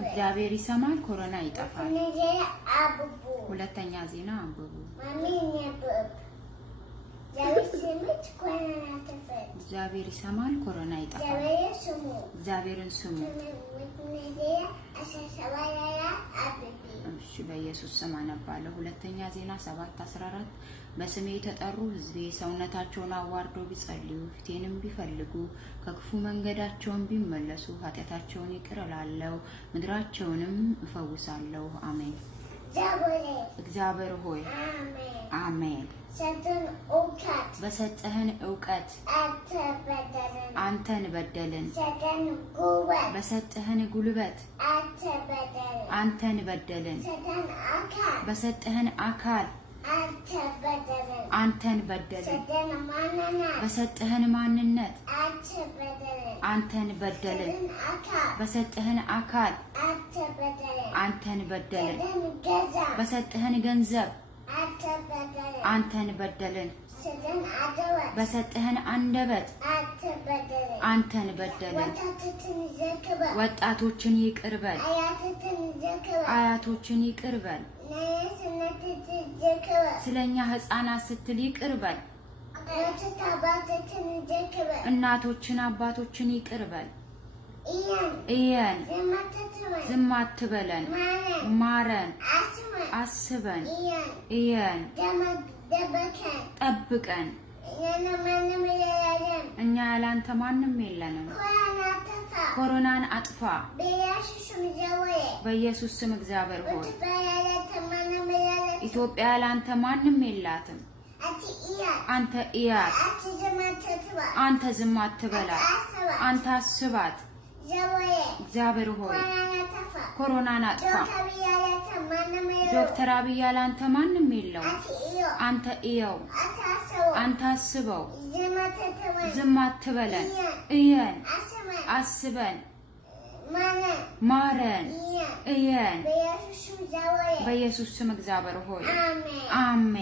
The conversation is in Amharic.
እግዚአብሔር ይሰማል፣ ኮሮና ይጠፋል። ሁለተኛ ዜና አንብቡ። እግዚአብሔር ይሰማል፣ ኮሮና ይጠፋል። እግዚአብሔርን ስሙ። እሺ በኢየሱስ ስም አነባለሁ። ሁለተኛ ዜና 7:14 በስሜ የተጠሩ ሕዝቤ ሰውነታቸውን አዋርደው ቢጸልዩ ፊቴንም ቢፈልጉ ከክፉ መንገዳቸውን ቢመለሱ ኃጢአታቸውን ይቅር እላለሁ ምድራቸውንም እፈውሳለሁ። አሜን። እግዚአብሔር ሆይ አሜን። በሰጠህን ዕውቀት አንተን በደልን። በሰጠህን ጉልበት አንተን በደልን። በሰጠህን አካል አንተን በደልን። በሰጠህን ማንነት አንተን በደልን። በሰጠህን አካል አንተን በደልን። በሰጠህን ገንዘብ አንተን በደልን። በሰጠህን አንደበት አንተን በደልን። ወጣቶችን ይቅር በል። አያቶችን ይቅር በል። ስለኛ ሕፃናት ስትል ይቅር በል። እናቶችን አባቶችን ይቅር በል። እየን ዝም አትበለን። ማረን፣ አስበን። እየን ጠብቀን። እኛ ያላንተ ማንም የለንም። ኮሮናን አጥፋ በኢየሱስ ስም። እግዚአብሔር ሆይ ኢትዮጵያ ያላንተ ማንም የላትም። አንተ እያት፣ አንተ ዝም አትበላት፣ አንተ አስባት። እግዚአብሔር ሆይ ኮሮናን አጥፋ። ዶክተር አብይ ያላንተ ማንም የለው። አንተ እየው፣ አንተ አስበው። ዝም አትበለን። እየን አስበን። ማረን፣ እየን በኢየሱስ ስም። እግዚአብሔር ሆይ አሜን።